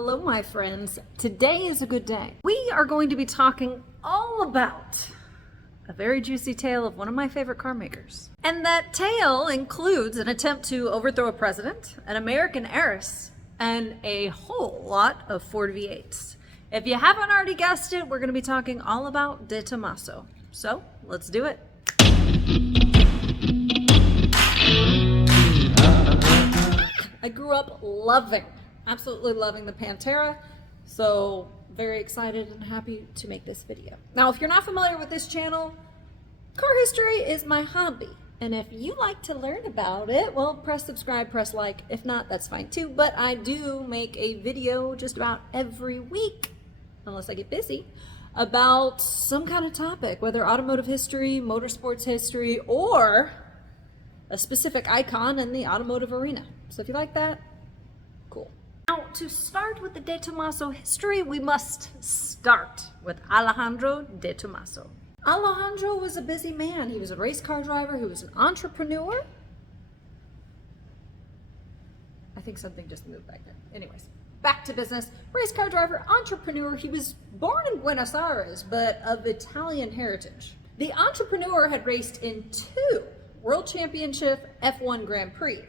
Hello, my friends. Today is a good day. We are going to be talking all about a very juicy tale of one of my favorite car makers. And that tale includes an attempt to overthrow a president, an American heiress, and a whole lot of Ford V8s. If you haven't already guessed it, we're going to be talking all about De Tomaso. So, let's do it. I grew up absolutely loving the Pantera, so very excited and happy to make this video. Now, if you're not familiar with this channel, car history is my hobby, and if you like to learn about it, well, press subscribe, press like. If not, that's fine too, but I do make a video just about every week, unless I get busy, about some kind of topic, whether automotive history, motorsports history, or a specific icon in the automotive arena. So if you like that, cool. Now, to start with the De Tomaso history, we must start with Alejandro De Tomaso. Alejandro was a busy man. He was a race car driver. He was an entrepreneur. I think something just moved back there. Anyways, back to business. Race car driver, entrepreneur. He was born in Buenos Aires, but of Italian heritage. The entrepreneur had raced in 2 World Championship F1 Grand Prix,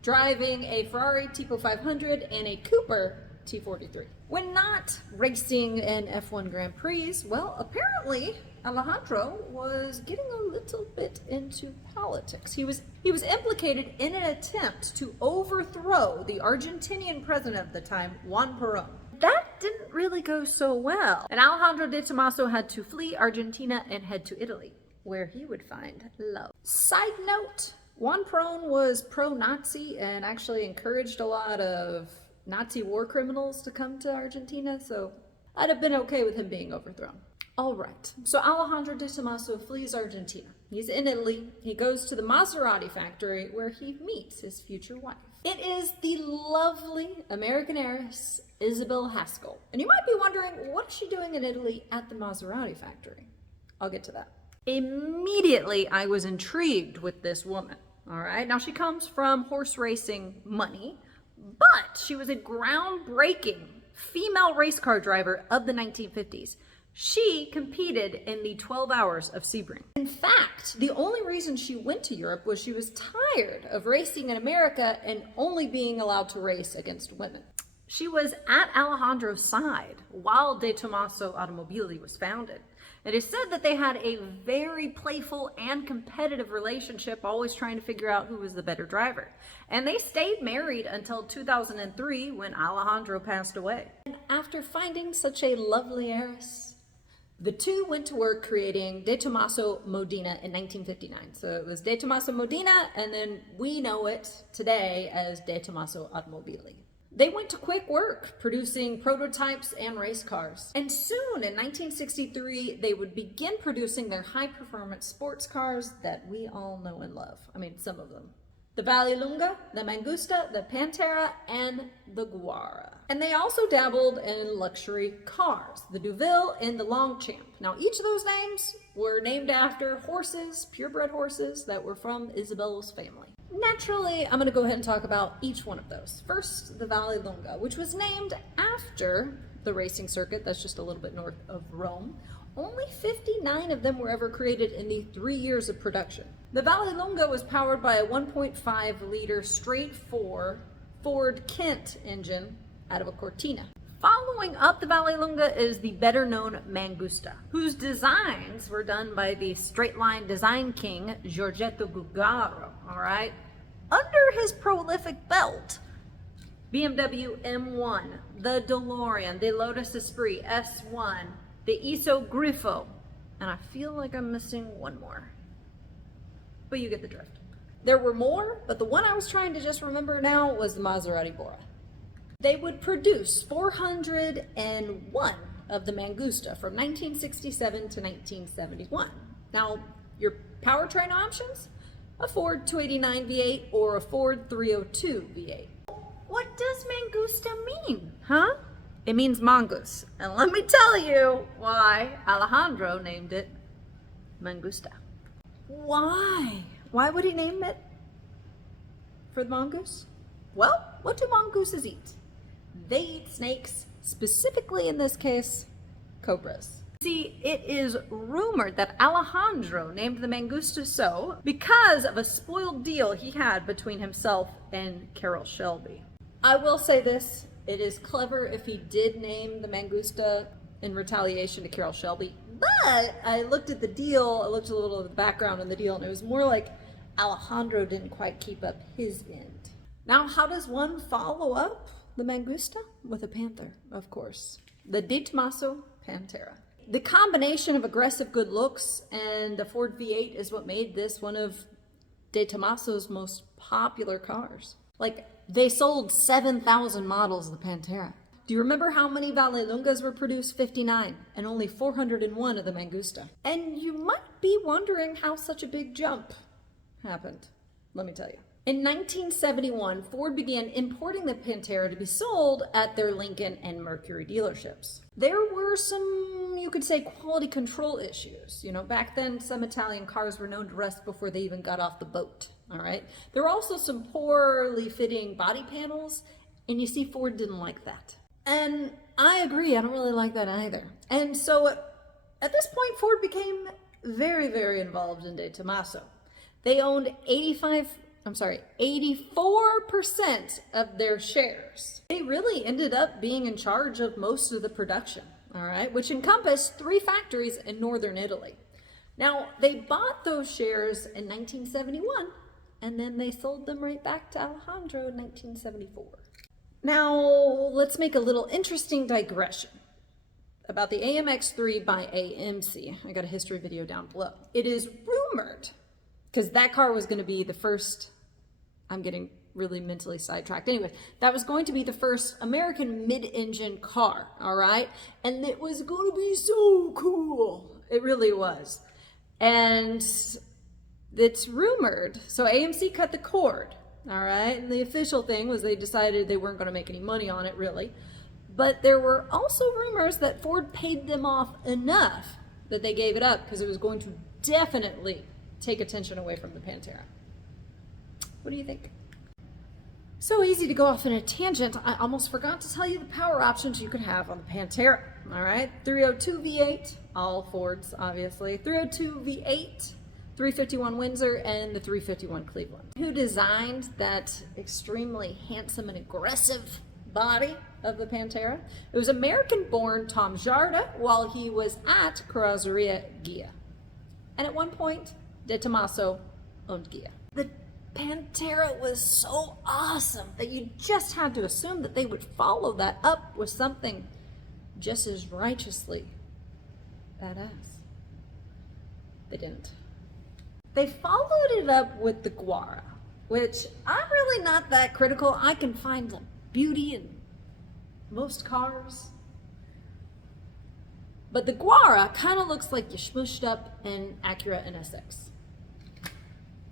driving a Ferrari Tipo 500 and a Cooper T43. When not racing in F1 Grand Prix, well, apparently Alejandro was getting a little bit into politics. He was implicated in an attempt to overthrow the Argentinian president of the time, Juan Peron. That didn't really go so well, and Alejandro De Tomaso had to flee Argentina and head to Italy, where he would find love. Side note, Juan Peron was pro-Nazi and actually encouraged a lot of Nazi war criminals to come to Argentina, so I'd have been okay with him being overthrown. All right, so Alejandro De Tomaso flees Argentina. He's in Italy. He goes to the Maserati factory where he meets his future wife. It is the lovely American heiress, Isabell Haskell. And you might be wondering, what is she doing in Italy at the Maserati factory? I'll get to that. Immediately, I was intrigued with this woman. All right, now she comes from horse racing money, but she was a groundbreaking female race car driver of the 1950s. She competed in the 12 hours of Sebring. In fact, the only reason she went to Europe was she was tired of racing in America and only being allowed to race against women. She was at Alejandro's side while De Tomaso Automobili was founded. It is said that they had a very playful and competitive relationship, always trying to figure out who was the better driver. And they stayed married until 2003 when Alejandro passed away. And after finding such a lovely heiress, the two went to work creating De Tomaso Modena in 1959. So it was De Tomaso Modena, and then we know it today as De Tomaso Automobili. They went to quick work, producing prototypes and race cars. And soon, in 1963, they would begin producing their high-performance sports cars that we all know and love. I mean, some of them. The Vallelunga, the Mangusta, the Pantera, and the Guara. And they also dabbled in luxury cars, the Deauville and the Longchamp. Now, each of those names were named after horses, purebred horses, that were from Isabelle's family. Naturally, I'm going to go ahead and talk about each one of those. First, the Vallelunga, which was named after the racing circuit that's just a little bit north of Rome. Only 59 of them were ever created in the 3 years of production. The Vallelunga was powered by a 1.5-liter straight-4 Ford Kent engine out of a Cortina. Following up the Vallelunga is the better-known Mangusta, whose designs were done by the straight-line design king, Giorgetto Giugiaro, all right? Under his prolific belt, BMW M1, the DeLorean, the Lotus Esprit S1, the Iso Grifo, and I feel like I'm missing one more. But you get the drift. There were more, but the one I was trying to just remember now was the Maserati Bora. They would produce 401 of the Mangusta from 1967 to 1971. Now, your powertrain options? A Ford 289 V8 or a Ford 302 V8. What does Mangusta mean, huh? It means mongoose. And let me tell you why Alejandro named it Mangusta. Why? Why would he name it for the mongoose? Well, what do mongooses eat? They eat snakes, specifically in this case, cobras. See, it is rumored that Alejandro named the Mangusta so because of a spoiled deal he had between himself and Carroll Shelby. I will say this, it is clever if he did name the Mangusta in retaliation to Carroll Shelby, but I looked at the deal, I looked a little at the background on the deal, and it was more like Alejandro didn't quite keep up his end. Now, how does one follow up the Mangusta? With a panther, of course. The De Tomaso Pantera. The combination of aggressive good looks and a Ford V8 is what made this one of De Tomaso's most popular cars. Like, they sold 7,000 models of the Pantera. Do you remember how many Vallelungas were produced? 59, and only 401 of the Mangusta. And you might be wondering how such a big jump happened. Let me tell you. In 1971, Ford began importing the Pantera to be sold at their Lincoln and Mercury dealerships. There were some, you could say, quality control issues. You know, back then, some Italian cars were known to rust before they even got off the boat, all right? There were also some poorly fitting body panels, and you see, Ford didn't like that. And I agree, I don't really like that either. And so at this point, Ford became very, very involved in De Tomaso. They owned 84% of their shares. They really ended up being in charge of most of the production, all right, which encompassed 3 factories in northern Italy. Now, they bought those shares in 1971, and then they sold them right back to Alejandro in 1974. Now, let's make a little interesting digression about the AMX3 by AMC. I got a history video down below. It is rumored, because that car was going to be the first, I'm getting really mentally sidetracked. Anyway, that was going to be the first American mid-engine car, all right? And it was going to be so cool. It really was. And it's rumored, so AMC cut the cord, all right? And the official thing was they decided they weren't going to make any money on it, really. But there were also rumors that Ford paid them off enough that they gave it up because it was going to definitely take attention away from the Pantera. What do you think? So easy to go off in a tangent, I almost forgot to tell you the power options you could have on the Pantera. All right, 302 V8, all Fords, obviously. 302 V8, 351 Windsor, and the 351 Cleveland. Who designed that extremely handsome and aggressive body of the Pantera? It was American-born Tom Jarda while he was at Carrozzeria Ghia. And at one point, De Tomaso owned Ghia. The Pantera was so awesome that you just had to assume that they would follow that up with something just as righteously badass. They didn't. They followed it up with the Guara, which I'm really not that critical. I can find the beauty in most cars. But the Guara kind of looks like you smushed up an Acura NSX.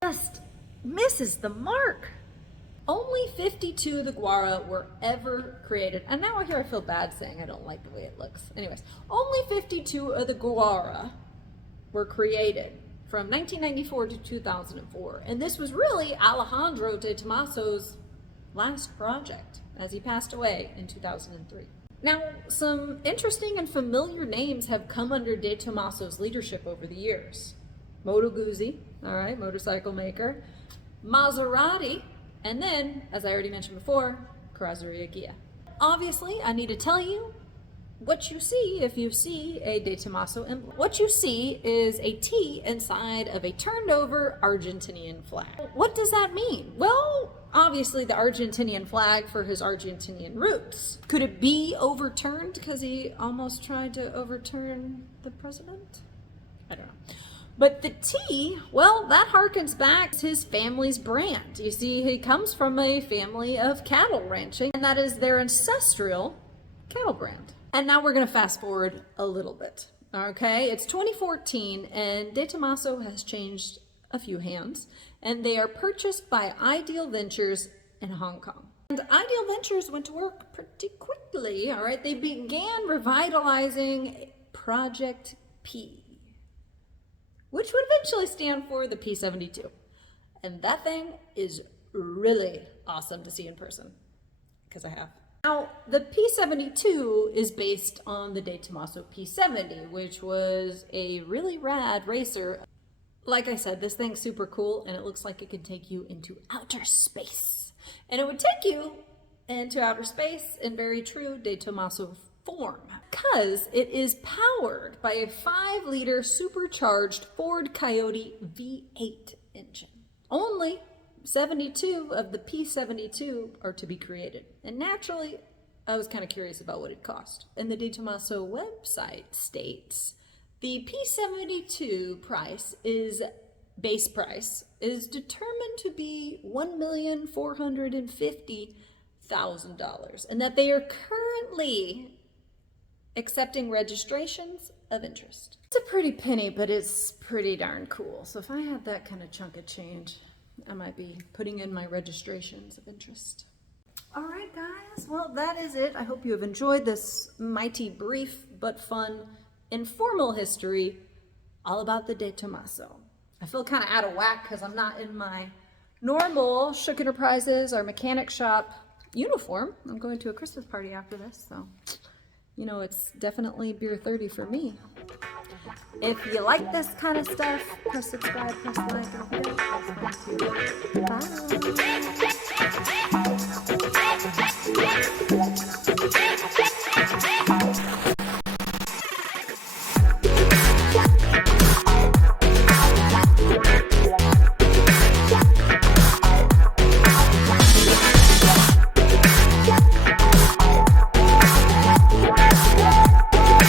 Just misses the mark. Only 52 of the Guara were ever created. And now I feel bad saying I don't like the way it looks. Anyways, only 52 of the Guara were created from 1994 to 2004. And this was really Alejandro De Tomaso's last project as he passed away in 2003. Now, some interesting and familiar names have come under De Tomaso's leadership over the years. Moto Guzzi, all right, motorcycle maker, Maserati, and then, as I already mentioned before, Carrozzeria Ghia. Obviously, I need to tell you what you see if you see a De Tomaso emblem. What you see is a T inside of a turned over Argentinian flag. What does that mean? Well, obviously the Argentinian flag for his Argentinian roots. Could it be overturned because he almost tried to overturn the president? I don't know. But the T, well, that harkens back to his family's brand. You see, he comes from a family of cattle ranching, and that is their ancestral cattle brand. And now we're going to fast forward a little bit, okay? It's 2014, and De Tomaso has changed a few hands, and they are purchased by Ideal Ventures in Hong Kong. And Ideal Ventures went to work pretty quickly, all right? They began revitalizing Project P, which would eventually stand for the P72. And that thing is really awesome to see in person, because I have. Now, the P72 is based on the De Tomaso P70, which was a really rad racer. Like I said, this thing's super cool, and it looks like it could take you into outer space. And it would take you into outer space in very true De Tomaso form, because it is powered by a 5-liter supercharged Ford Coyote V8 engine. Only 72 of the P72 are to be created. And naturally, I was kind of curious about what it cost. And the De Tomaso website states the P72 base price is determined to be $1,450,000, and that they are currently accepting registrations of interest. It's a pretty penny, but it's pretty darn cool. So if I had that kind of chunk of change, I might be putting in my registrations of interest. All right, guys. Well, that is it. I hope you have enjoyed this mighty brief but fun informal history all about the De Tomaso. I feel kind of out of whack because I'm not in my normal Shook Enterprises or mechanic shop uniform. I'm going to a Christmas party after this, so you know it's definitely beer 30 for me. If you like this kind of stuff, press subscribe, press like, and hit it. Bye.